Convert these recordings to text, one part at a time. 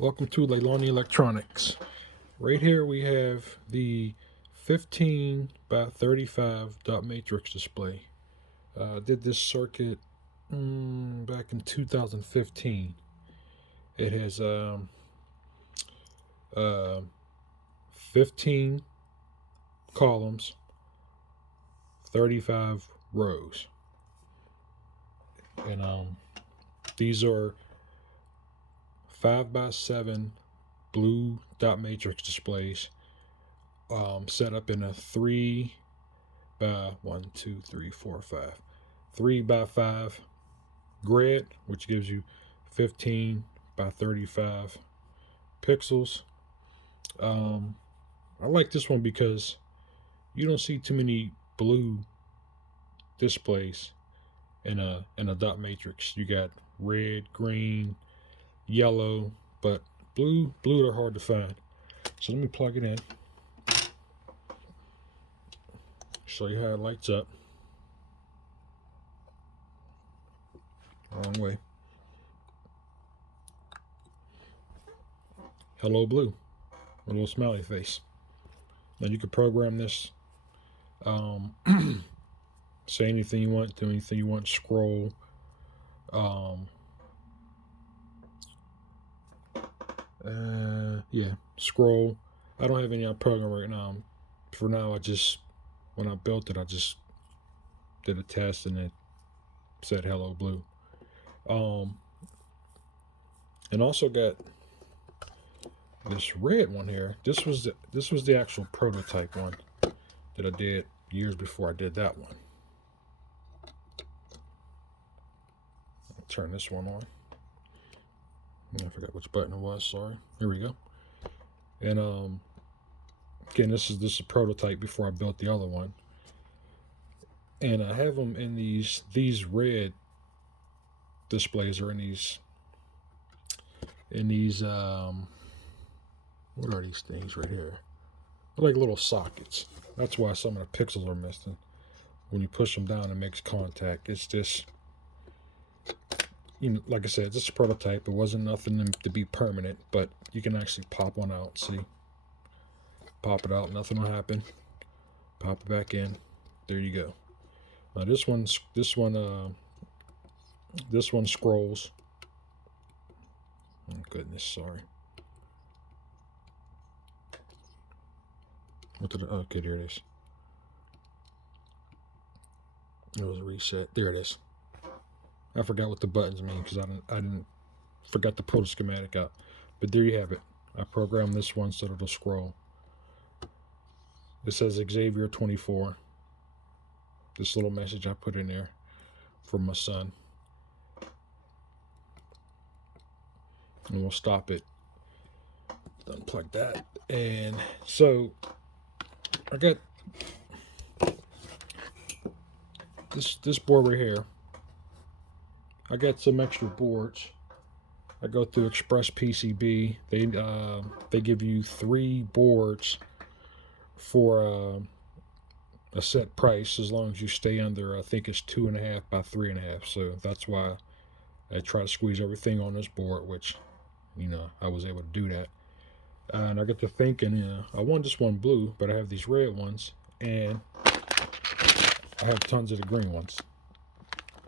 Welcome to Leilani Electronics. Right here we have the 15 by 35 dot matrix display. Did this circuit back in 2015. It has uh, 15 columns, 35 rows, and these are 5 by 7 Blue DotMatrix displays, set up in a 3 by 3 by 5 grid, which gives you 15 by 35 pixels. I like this one because you don't see too many blue displays in a dot matrix. You got red, green, yellow, but blue are hard to find. So let me plug it in, show you how it lights up. Wrong way. Hello blue, a little smiley face. Now you can program this, say anything you want, do anything you want, scroll, scroll. I don't have any on program right now. For now, when I built it, I just did a test and it said hello blue. And also got this red one here. This was the actual prototype one that I did years before I did that one. I'll turn this one on. I forgot which button it was. Sorry. Here we go. And again, this is a prototype before I built the other one. And I have them in these red displays, or in these what are these things right here? They're like little sockets. That's why some of the pixels are missing. When you push them down, it makes contact. It's just, like I said, it's just a prototype. It wasn't nothing to be permanent, but you can actually pop one out. See, pop it out, nothing will happen. Pop it back in. There you go. Now this one scrolls. Oh goodness, sorry. Okay, there it is. It was a reset. There it is. I forgot what the buttons mean because I didn't forgot to pull the schematic out. But there you have it. I programmed this one so it'll scroll. It says Xavier 24. This little message I put in there from my son. And we'll stop it. Unplug that. And so I got this board right here. I got some extra boards. I go through Express PCB. They give you 3 boards for a set price as long as you stay under, I think it's 2.5 by 3.5. So that's why I try to squeeze everything on this board, which I was able to do that. And I got to thinking, I want this one blue, but I have these red ones, and I have tons of the green ones.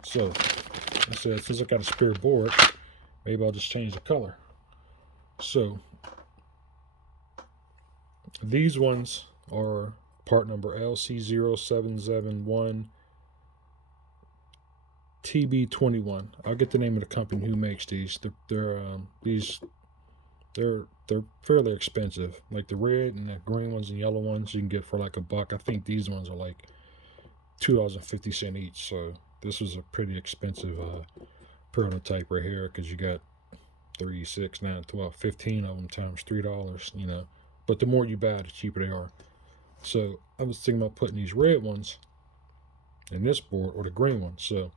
So I said, since I got a spare board, maybe I'll just change the color. So these ones are part number LC0771 TB21. I'll get the name of the company who makes these. They're fairly expensive. Like the red and the green ones and yellow ones you can get for like $1. I think these ones are like $2.50 each. So this was a pretty expensive prototype right here, because you got 3, 6, 9, 12, 15 of them times $3. But the more you buy, the cheaper they are. So I was thinking about putting these red ones in this board, or the green ones. So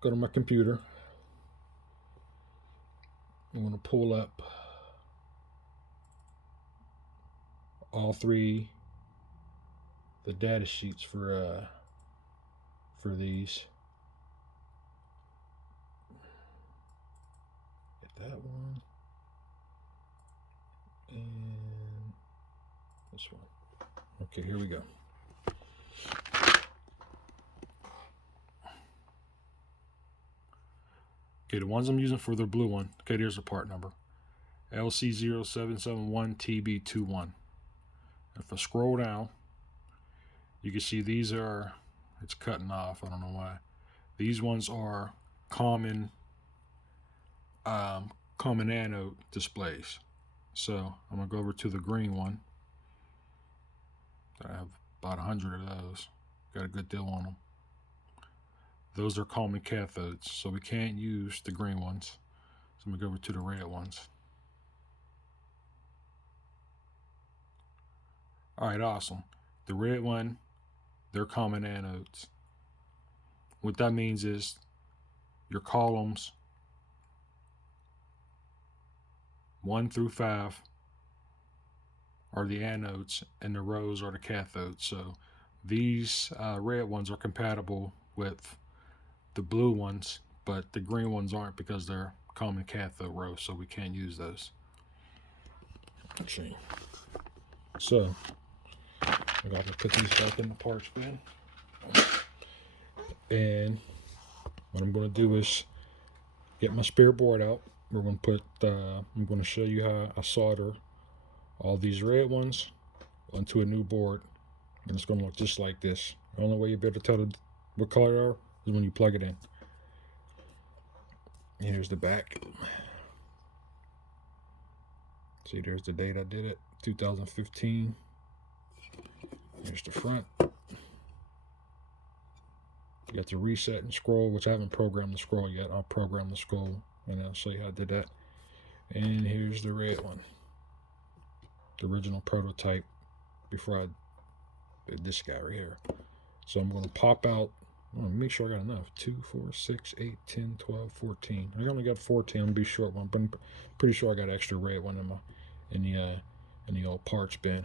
go to my computer. I'm going to pull up all 3 the data sheets for these. that one and this one. Okay, here we go. Okay, the ones I'm using for the blue one. Okay, there's the part number. LC0771TB21. If I scroll down, you can see these are, it's cutting off, I don't know why. These ones are common anode displays. So I'm gonna go over to the green one. I have about 100 of those. Got a good deal on them. Those are common cathodes, so we can't use the green ones. So I'm gonna go over to the red ones. All right, awesome. The red one, they're common anodes. What that means is your columns 1 through 5 are the anodes and the rows are the cathodes. So these red ones are compatible with the blue ones, but the green ones aren't because they're common cathode rows, so we can't use those. Okay. So I got to put these back in the parts bin. And what I'm going to do is get my spare board out. We're going to put, I'm going to show you how I solder all these red ones onto a new board. And it's going to look just like this. The only way you better tell what color they are is when you plug it in. And here's the back. See, there's the date I did it, 2015. Here's the front. You got the reset and scroll, which I haven't programmed the scroll yet. I'll program the scroll and I'll show you how I did that. And here's the red one, the original prototype before I did this guy right here. So I'm going to pop out, I'm going to make sure I got enough. 2, 4, 6, 8, 10, 12, 14. I only got 14. I'm going to be short one, but I'm pretty sure I got an extra red one in the old parts bin.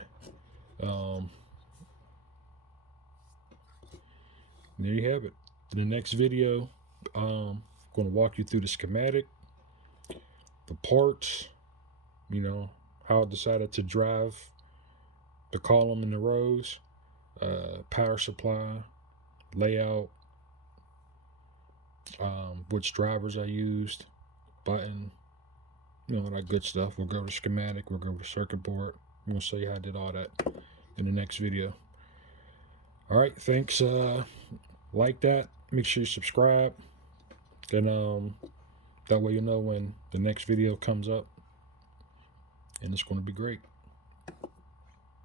There you have it. In the next video, I'm going to walk you through the schematic, the parts, you know, how I decided to drive the column and the rows, power supply, layout, which drivers I used, button, you know, that good stuff. We'll go over the schematic, we'll go over the circuit board. I'm going to show you how I did all that in the next video. All right, thanks. Like that. Make sure you subscribe. Then that way you know when the next video comes up. And it's going to be great.